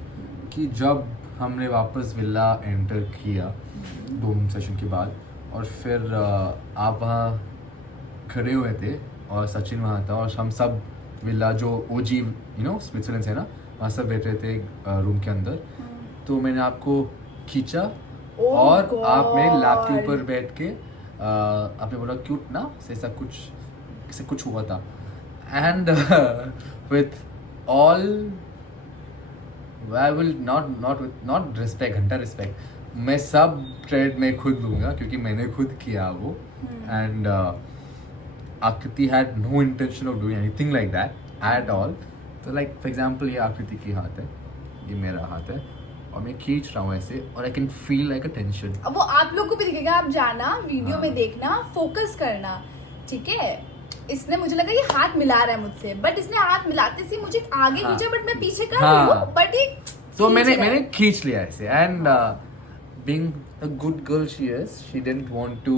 कि जब हमने वापस विला एंटर किया 2 सेशन के बाद, और फिर आप वहाँ खड़े हुए थे और सचिन वहाँ था, और हम सब विला जो ओजी स्विट्जरलैंड है ना, वहाँ सब बैठे थे रूम के अंदर। तो मैंने आपको खींचा और God. आपने लैप के ऊपर बैठ के आपने बोला क्यूट ना, ऐसे कुछ हुआ था। And with all I will not respect, घंटा रिस्पेक्ट, मैं सब क्रेडिट मैं खुद लूँगा क्योंकि मैंने खुद किया वो। And Akriti had no intention of doing anything like that at all. तो लाइक फॉर एग्जाम्पल ये आकृति की हाथ है, ये मेरा हाथ है, और मैं खींच रहा हूँ ऐसे, और I can feel like a tension. अब वो आप लोग को भी दिखेगा, आप जाना वीडियो में देखना, फोकस करना, ठीक है। इसने मुझे लगा ये हाथ मिला रहा है मुझसे, बट इसने हाथ मिलाते से मुझे आगे खींचा, बट मैं पीछे कर रही हूँ, बट ये तो मैंने खींच लिया ऐसे। And being a good girl she is, she didn't want to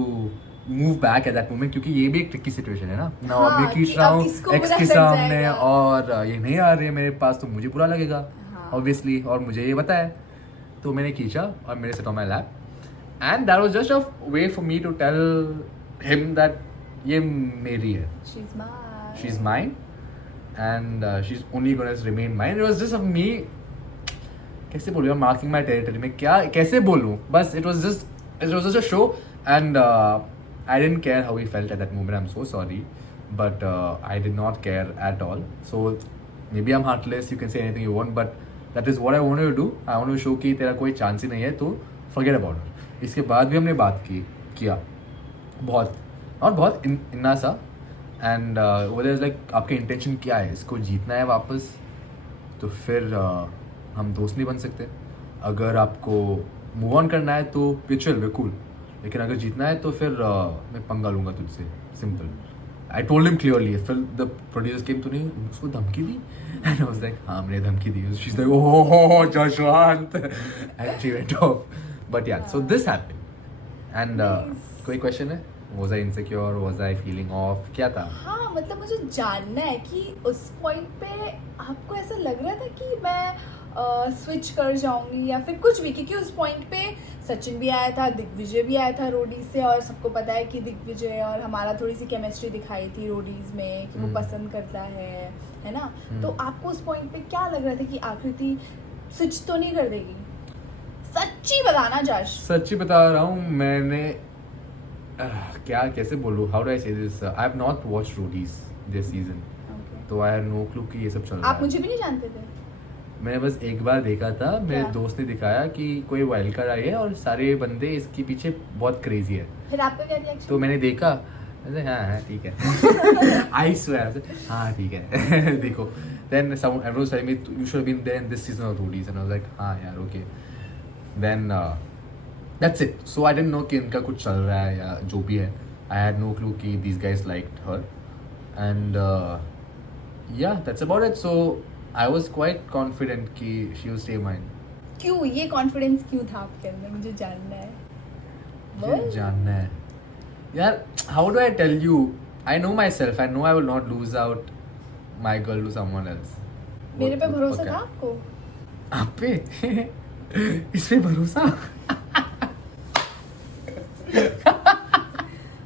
move back at that moment, क्योंकि ये भी एक ट्रिकी सिचुएशन है ना। अब मैं खींच रहा हूँ एक्स के सामने और ये नहीं आ रही है मेरे पास, तो मुझे बुरा लगेगा ऑब्वियसली, और मुझे ये पता है। तो मैंने खींचा और मेरे set on my lap, and that was just a way for me to tell him that ये मेरी है, she is mine, and she is only gonna remain mine. It was just of me, कैसे बोलूं यार, marking my territory में क्या कैसे बोलूं, बस it was just a show. And I didn't care how he felt at that moment. I'm so sorry, but I did not care at all. So maybe I'm heartless. You can say anything you want, but that is what I wanted to do. I wanted to show कि तेरा कोई chance ही नहीं है, तो forget about it. इसके बाद भी हमने बात किया बहुत, और बहुत इन्ना सा। And वो there is like आपके इंटेंशन क्या है, इसको जीतना है वापस, तो फिर हम दोस्त नहीं बन सकते। अगर आपको मूव ऑन करना है तो पिचल कूल, लेकिन अगर जीतना है तो फिर मैं पंगा लूँगा तुझसे, simple. I told him clearly. फिर द प्रोड्यूसर्स केम, तूने उसको धमकी दी? एंड आई वाज लाइक हाँ मैंने धमकी दी। She is like oh Jaswant, and she went off. But yeah, so this happened. And कोई क्वेश्चन है, was I insecure, was I feeling off, क्या था? हाँ मतलब मुझे जानना है कि उस पॉइंट पे आपको ऐसा लग रहा था कि मैं स्विच कर जाऊंगी या फिर कुछ भी, क्योंकि उस पॉइंट पे सचिन भी आया था, दिग्विजय भी आया था रोडीज से, और सबको पता है कि दिग्विजय और हमारा थोड़ी सी केमिस्ट्री दिखाई थी रोडीज में कि वो पसंद करता है ना। तो आपको उस पॉइंट पे क्या लग रहा था कि आकृति स्विच तो नहीं कर देगी? सच्ची बताना जश। सच्ची बता रहा हूँ, मैंने क्या कैसे बोलूँ, हाउ डू आई से this, I have not watched Roadies this season, तो आई हैव नो क्लू कि ये सब चल रहा है। आप मुझे भी नहीं जानते थे? मैंने बस एक बार देखा था, मेरे दोस्त ने दिखाया कि कोई वाइल्ड कार्ड आई है और सारे बंदे इसके पीछे बहुत क्रेजी है। फिर आपका क्या रिएक्शन? तो मैंने देखा, हाँ ठीक है, आई स्वेयर, हाँ ठीक है देखो। Then someone everyone was telling me you should have been there in this season of Roadies, and I was like हाँ यार okay. Then that's it. So I didn't know कि इनका कुछ चल रहा है या जो भी है. I had no clue कि these guys liked her, and yeah, that's about it. So I was quite confident कि she will stay mine. क्यों ये कॉन्फिडेंस क्यों था आपके अंदर, मुझे जानना है। मुझे जानना है यार, how do I tell you? I know myself. I know I will not lose out my girl to someone else. मेरे पे भरोसा था आपको? आप पे इस पे भरोसा?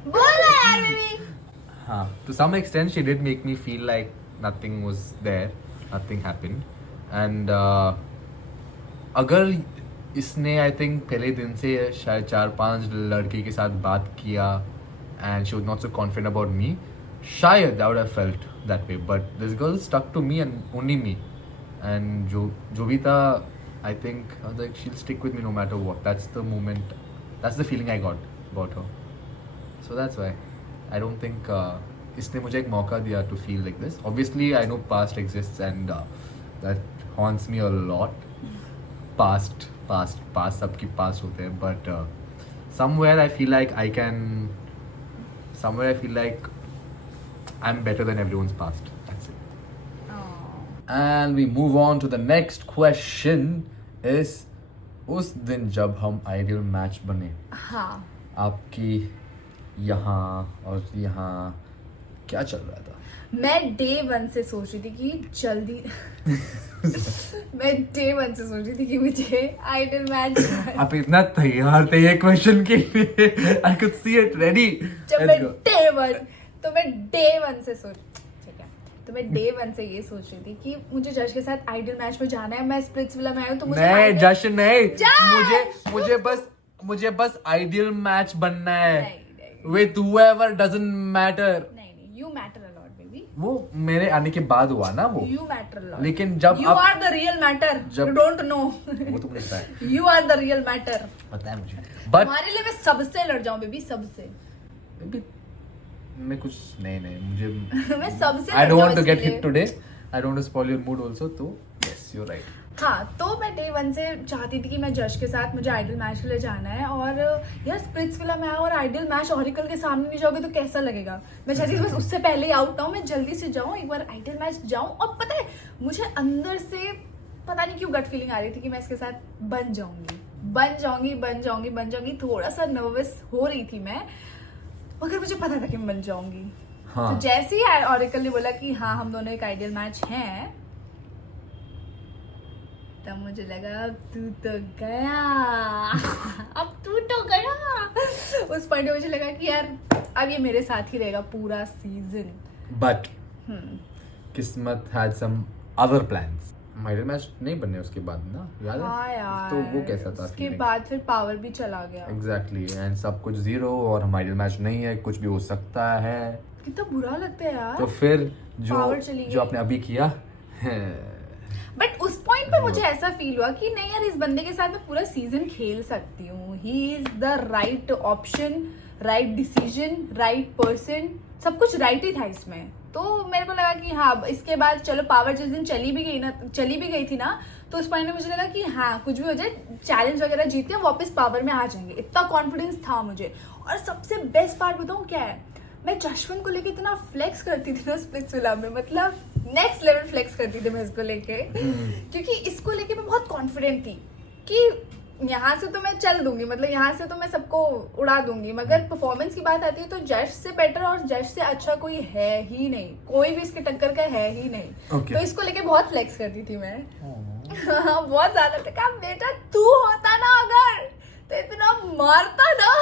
बोला यार बेबी। हाँ, to some extent she did make me feel like nothing was there, nothing happened, and अगर इसने आई थिंक पहले दिन से शायद 4-5 लड़के के साथ बात किया and she was not so confident about me, शायद I would have felt that way, but this girl stuck to me and only me, and जो भी था I think I was like she'll stick with me no matter what. That's the moment, that's the feeling I got about her, so that's why. I don't think इसने मुझे एक मौका दिया to feel like this. Obviously I know past exists and that haunts me a lot. Past सबकी past होते हैं, but somewhere I feel like I'm better than everyone's past. That's it. And we move on to the next question is, उस दिन जब हम ideal match बने, हाँ, आपकी यहाँ और यहाँ क्या चल रहा था? मैं डे 1 से सोच रही थी कि जल्दी मैं डे 1 से सोच रही थी कि मुझे आइडल मैच आप इतना तैयार थे ये क्वेश्चन के लिए. I could see it ready. जब मैं डे 1 से सोच, ठीक है, तो मैं डे 1 से ये सोच रही थी कि मुझे जश के साथ आइडल मैच में जाना है. मैं स्प्लिट्सविला में आई हूँ तो मुझे नहीं जश्न नहीं, जश! मुझे बस आइडियल मैच बनना है. नहीं, विद whoever doesn't matter. नहीं, you matter a lot baby. वो मेरे आने के बाद हुआ ना वो. You matter a lot. लेकिन जब you are the real matter. जब- You don't know. वो तो मुझे पता है. You are the real matter. पता है मुझे. But तुम्हारे लिए मैं सबसे लड़ जाऊं बेबी, सबसे. maybe मैं कुछ नहीं मुझे मैं सबसे I लड़ don't जाऊं want to इसके get लिए. hit today. I don't want to spoil your mood also. तो yes, you're right. हाँ, तो मैं डे 1 से चाहती थी कि मैं जश के साथ मुझे आइडल मैच के लिए जाना है. और यार स्प्लिट्सविला में आया और आइडल मैच ऑरिकल के सामने नहीं जाओगे तो कैसा लगेगा. मैं चाहती थी बस उससे पहले ही आउट हूँ, मैं जल्दी से जाऊँ, एक बार आइडल मैच जाऊँ. और पता है मुझे अंदर से पता नहीं क्यों गट फीलिंग आ रही थी कि मैं इसके साथ बन जाऊंगी. थोड़ा सा नर्वस हो रही थी मैं, मगर मुझे पता था कि मैं बन जाऊंगी. हाँ. तो जैसे ही ऑरिकल ने बोला कि हाँ हम दोनों एक आइडियल मैच हैं, तब मुझे लगा अब तू तो गया. उस पॉइंट में मुझे लगा कि यार अब ये मेरे साथ ही रहेगा पूरा सीजन. But किस्मत had some other plans. Ideal match नहीं बनने उसके बाद ना, याद है? हाँ यार, तो वो कैसा था उसके feeling? बाद फिर पावर भी चला गया. Exactly. And सब कुछ जीरो और हम आइडियल मैच नहीं है, कुछ भी हो सकता है. कितना बुरा लगता है यार. तो फिर Power चली गई. जो आपने अभी किया बट उस पॉइंट पे मुझे ऐसा फील हुआ कि नहीं यार, इस बंदे के साथ मैं पूरा सीजन खेल सकती हूँ. He is the right option, right decision, right person, सब कुछ राइट ही था इसमें. तो मेरे को लगा कि हाँ इसके बाद चलो पावर जिस दिन चली भी गई थी ना, तो उस पॉइंट में मुझे लगा कि हाँ कुछ भी हो जाए, चैलेंज वगैरह जीत के वापस पावर में आ जाएंगे. इतना कॉन्फिडेंस था मुझे. और सबसे बेस्ट पार्ट बताऊँ क्या है, मैं जशवंत को लेके इतना फ्लेक्स करती थी ना स्प्लिट्सविला में, मतलब नेक्स्ट लेवल फ्लेक्स करती थी मैं इसको लेके. क्योंकि इसको लेके मैं बहुत कॉन्फिडेंट थी कि यहाँ से तो मैं चल दूंगी, मतलब यहाँ से तो मैं सबको उड़ा दूंगी. मगर परफॉर्मेंस की बात आती है तो जश से बेटर और जश से अच्छा कोई है ही नहीं, कोई भी इसके टक्कर का है ही नहीं. Okay. तो इसको लेके बहुत फ्लेक्स करती थी मैं. बहुत ज्यादा. कहा बेटा तू होता ना अगर तो इतना मारता ना.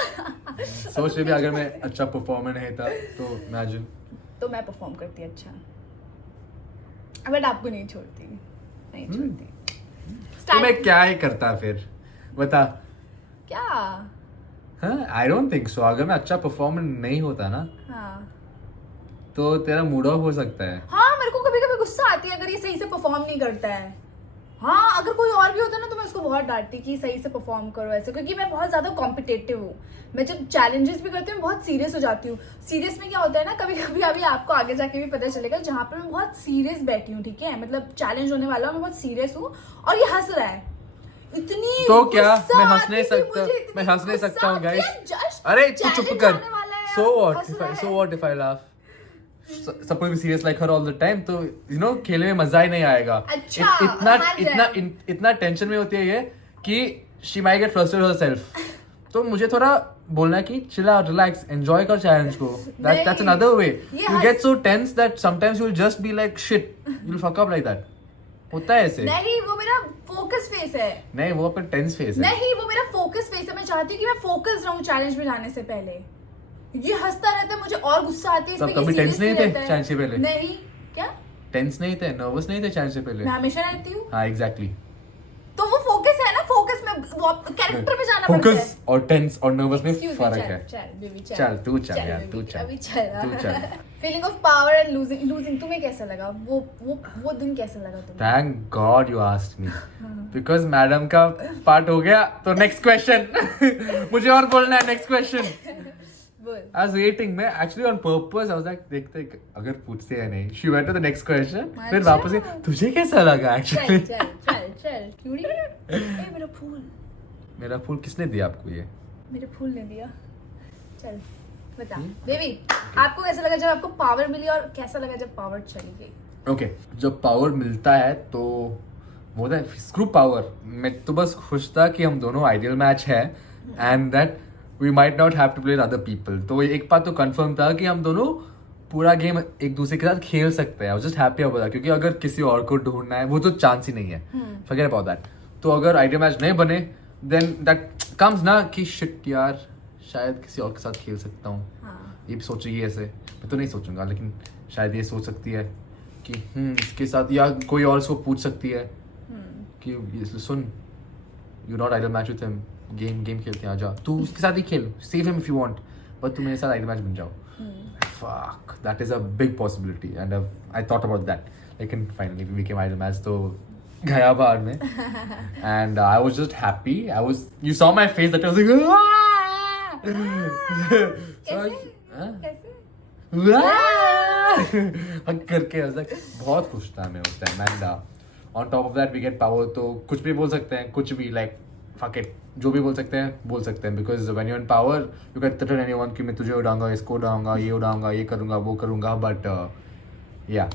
सोच भी अगर मैं अच्छा परफॉर्मर नहीं था तो इमेजिन. तो मैं परफॉर्म करती अच्छा, बट आपको नहीं छोड़ती. तो मैं क्या ही करता फिर, बता. क्या? हाँ, आई डोंट थिंक सो. अगर मैं अच्छा परफॉर्मर नहीं होता ना, हाँ तो तेरा मूड ऑफ हो सकता है. हाँ, मेरे को कभी कभी गुस्सा आती है अगर ये सही से परफॉर्म नहीं करता है. हाँ, अगर कोई और भी होता ना तो मैं उसको बहुत डांटती कि सही से परफॉर्म करो ऐसे, क्योंकि मैं बहुत ज्यादा कॉम्पिटेटिव हूँ. मैं जब चैलेंजेस भी करती हूँ बहुत सीरियस हो जाती हूँ. सीरियस में क्या होता है ना, कभी कभी अभी आपको आगे जाके भी पता चलेगा, जहाँ पर मैं बहुत सीरियस बैठी हूँ, ठीक है, मतलब चैलेंज होने वाला मैं बहुत सीरियस हूँ और ये हंस रहा है. इतनी तो क्या गुस्सा मैं हंस आती नहीं थी सकता? मुझे, इतनी मैं हंस नहीं गुस्सा सकता हूँ आती है, गाइस. जस्ट अरे तू चुप challenge कर. आने वाला है, So what? हंस रहा है. So what if I laugh? Suppose we serious like her all the time, तो you know खेलने में मजा ही नहीं आएगा. अच्छा, इतना टेंशन में होती है ये कि she might get frustrated herself. तो मुझे थोड़ा बोलना है कि chill out, relax, enjoy कर challenge को. That's another way. You get so tense that sometimes you'll just be like shit. You'll fuck up like that. होता है ऐसे. नहीं, वो मेरा फोकस फेस है. नहीं, वो आपका टेंस फेस है. नहीं, वो मेरा फोकस फेस है. मैं चाहती हूँ कि मैं फोकस रहूँ चैलेंज में जाने से पहले. ये हंसता रहता है, मुझे और गुस्सा आती है. सब कभी टेंस नहीं थे चैलेंज से पहले? नहीं. क्या? टेंस नहीं थे, नर्वस नहीं थे चैलेंज से पहले? मैं हमेशा रहती हूँ. हाँ, एग्जैक्टली. तो वो फोकस है ना, फोकस में कैरेक्टर में जाना पड़ता है. फोकस और टेंस और नर्वस में Excuse me, फर्क चल, है. चल बेबी चल. चल, तू चल यार, baby, तू चल. अभी चल. तू चल. Feeling of power and losing तुम्हें कैसा लगा? वो दिन कैसा लगा तुम्हें? Thank God you asked me, because madam का पार्ट हो गया. तो नेक्स्ट क्वेश्चन. मुझे और बोलना है नेक्स्ट क्वेश्चन. बोल। I was waiting. मैं actually on purpose I was like देखते अगर पूछते या नहीं. She went to the next question. फिर अच्छा। वापस से तुझे कैसा लगा actually? चल क्यूटी। ए मेरा फूल। मेरा फूल किसने दिया आपको ये? मेरे फूल ने दिया। चल बता बेबी, आपको कैसा लगा जब आपको पावर मिली और कैसा लगा जब पावर चली गई? ओके जब पावर मिलता है तो वो था स्क्रू पावर. मैं तो बस खुश था कि हम दोनों आइडियल मैच है and that we might not have to play other people. तो एक बात तो कंफर्म था कि हम दोनों पूरा गेम एक दूसरे के साथ खेल सकते हैं. आई was just happy about that क्योंकि अगर किसी और को ढूंढना है वो तो चांस ही नहीं है. Forget about that. तो अगर आइडियल मैच नहीं बने देन दैट कम्स ना कि शिट यार शायद किसी और के साथ खेल सकता हूँ. ये भी सोचेगी ऐसे. मैं तो नहीं सोचूंगा लेकिन शायद ये सोच सकती है कि इसके साथ या कोई और इसको पूछ सकती है कि सुन you not ideal match with him. Game खेलते हैं आजा. तू उसके साथ ही खेल. Save him if you want but तू मेरे साथ आइडल मैच बन जाओ. Fuck that is a big possibility and I thought about that. लेकिन finally we became ideal match तो गया बाहर में and I was just happy. I was you saw my face that was कैसे? हक करके बहुत खुश था मैं उस time. And on top of that we get power. तो कुछ भी बोल सकते हैं कुछ भी लाइक फक इट जो भी बोल सकते हैं because when you in power you can threaten anyone कि मैं तुझे उड़ाऊंगा इसको उड़ाऊंगा ये उड़ाऊंगा ये करूंगा वो करूंगा. But yeah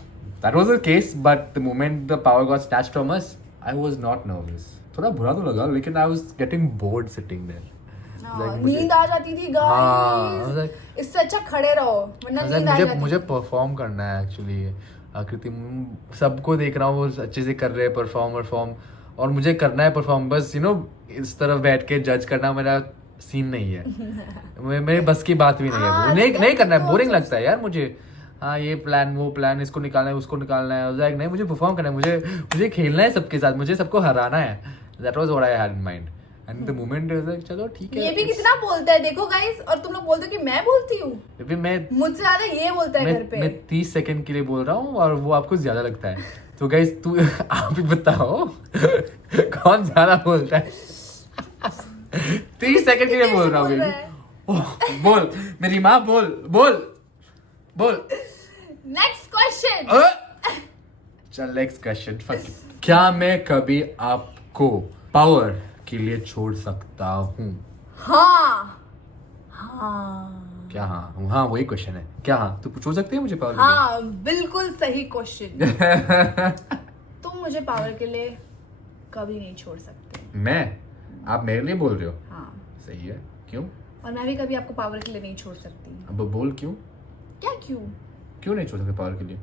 that was the case. But the moment the power got snatched from us I was not nervous. थोड़ा बुरा तो लगा लेकिन I was getting bored sitting there. नींद आ जाती थी गाइस. इससे अच्छा खड़े रहो वरना नींद आ जाती. मुझे परफॉर्म करना है एक्चुअली. आकृति सबको देख रहा हूँ वो अच्छे से कर रहे हैं परफॉर्म और मुझे करना है परफॉर्म. बस यू नो इस तरफ बैठ के जज करना मेरा सीन नहीं है. मेरे बस की बात भी नहीं है वो. नहीं करना है. बोरिंग लगता है यार मुझे. हाँ ये प्लान वो प्लान इसको निकालना है उसको निकालना है. नहीं मुझे परफॉर्म करना है. मुझे खेलना है सबके साथ. मुझे सबको हराना है. That was what I had in mind. And the moment is like चलो ठीक है. ये भी कितना बोलता है देखो गाइस. और तुम लोग बोलते हो कि मैं बोलती हूँ. मुझसे ज्यादा ये बोलता है घर पे. मैं 30 सेकंड के लिए बोल रहा हूँ और वो आपको ज्यादा लगता है. तो गाइस तू आप ही बताओ कौन ज्यादा बोलता है. 30 सेकंड के लिए बोल रहा हूँ. बोल मेरी माँ बोल. Next question. चल नेक्स्ट क्वेश्चन. क्या मैं कभी आपको पावर के लिए छोड़ सकता हूँ? हाँ. क्या हाँ वही क्वेश्चन है. क्या हाँ तू छोड़ सकते हैं मुझे पावर? हाँ बिल्कुल सही क्वेश्चन. तुम मुझे पावर के लिए कभी नहीं छोड़ सकते. मैं? आप मेरे लिए बोल रहे हो? हाँ सही है. क्यों? और मैं भी कभी आपको पावर के लिए नहीं छोड़ सकती. अब बोल क्यों? क्या क्यों नहीं छोड़ सकते पावर के लिए?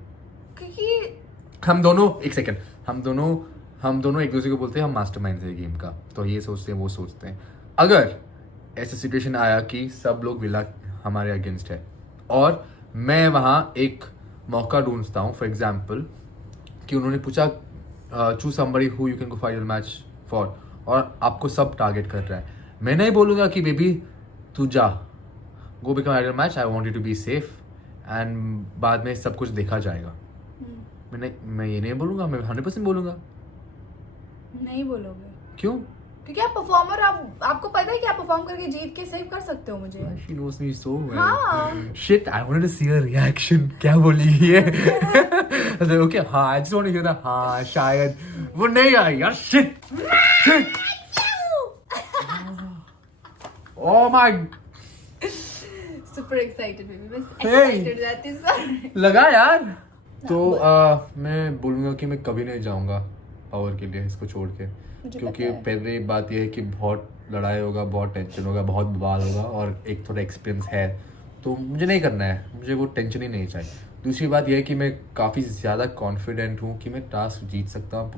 क्योंकि हम दोनों एक सेकंड हम दोनों एक दूसरे को बोलते हैं हम मास्टरमाइंड है गेम का. तो ये सोचते हैं वो सोचते हैं. अगर ऐसा सिचुएशन आया कि सब लोग विला हमारे अगेंस्ट है और मैं वहाँ एक मौका ढूंढता हूँ फॉर एग्जाम्पल कि उन्होंने पूछा choose somebody who you can go final match for और आपको सब टारगेट कर रहा है. मैं नहीं बोलूँगा कि बेबी तू जा go become ideal match. I want you to be safe and बाद में सब कुछ देखा जाएगा. मैं ये नहीं बोलूँगा. मैं 100% बोलूँगा. नहीं बोलोगे? क्यों? क्योंकि आप परफॉर्मर. आपको पता है कि आप परफॉर्म करके जीत के सेव कर सकते हो मुझे. She knows me so well. हाँ. Shit, I wanted to see her reaction. क्या बोली ये? Okay, हाँ, I just want to hear that. हाँ, शायद वो नहीं आई यार. Shit. Oh my. Super excited baby. मैं excited जाती हूँ. लगा यार. तो मैं बोलूँगा कि मैं कभी नहीं जाऊँगा पावर के लिए इसको छोड़ के. क्योंकि पहली बात यह है कि बहुत लड़ाई होगा बहुत टेंशन होगा बहुत बवाल होगा और एक थोड़ा एक्सपीरियंस है तो मुझे नहीं करना है. मुझे वो टेंशन ही नहीं चाहिए. दूसरी बात यह है कि मैं काफ़ी ज़्यादा कॉन्फिडेंट हूँ कि मैं टास्क जीत सकता हूँ.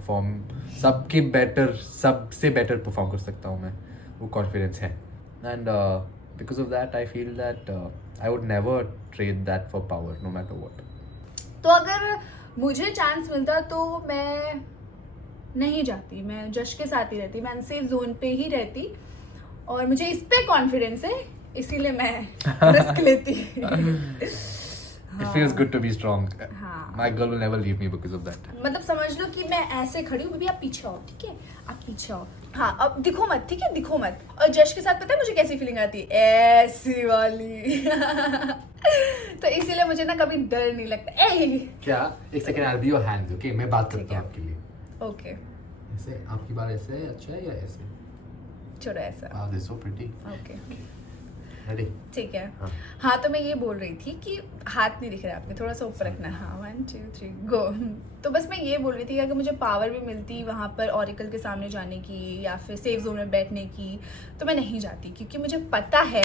सबसे बेटर परफॉर्म कर सकता हूँ मैं. वो कॉन्फिडेंस है and because of that I feel that I would never trade that for power no matter what. तो अगर मुझे चांस मिलता तो मैं नहीं जाती. मैं जश के साथ ही रहती. मैं अनसेफ जोन पे ही रहती और मुझे इस पे कॉन्फिडेंस है इसीलिए मैं रिस्क लेती. It feels good to be strong. हाँ. My girl will never leave me because of that. मतलब समझ लो कि मैं ऐसे खड़ी हूँ. बेबी आप पीछे आओ. ठीक है आप पीछे आओ. हाँ अब दिखो मत, ठीक है, दिखो मत। और जश के साथ पता है मुझे कैसी फीलिंग आती है, ऐसी वाली। तो इसीलिए मुझे ना कभी डर नहीं लगता। क्या? एक second, I will be your hands, okay? मैं बात ठीक करता है। हूँ आपके लिए। ओके ऐसे आपकी बाल ऐसे अच्छा है या ऐसे? छोड़ो ऐसा। Wow, this so pretty. Okay ready? ठीक है। हाँ। हाँ तो मैं ये बोल रही थी कि हाथ नहीं दिख रहा आपके, थोड़ा सा ऊपर रखना। हाँ 1 2 3 गो। तो बस मैं ये बोल रही थी कि अगर मुझे पावर भी मिलती वहाँ पर ऑरिकल के सामने जाने की या फिर सेफ जोन में बैठने की, तो मैं नहीं जाती, क्योंकि मुझे पता है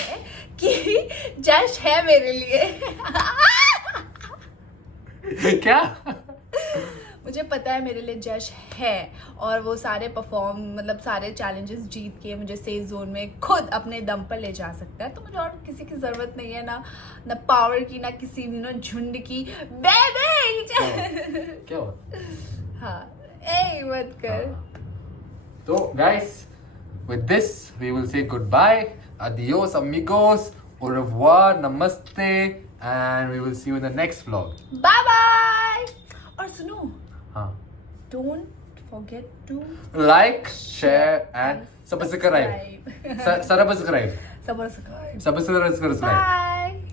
कि जश है मेरे लिए। क्या? मुझे पता है मेरे लिए जश है, और वो सारे परफॉर्म मतलब सारे चैलेंजेस जीत के मुझे सेफ जोन में खुद अपने दम पर ले जा सकता है। तो मुझे और किसी की जरूरत नहीं है, ना पावर की, ना किसी ना झुंड की। बेबी क्या हुआ? हाँ ए मत कर। तो guys, with this we will say goodbye, adios amigos, au revoir, namaste, and we will see you in the next vlog. Bye bye. और सुनो, हाँ, don't forget to like, share and subscribe. subscribe। Subscribe. Subscribe। Subscribe. Bye.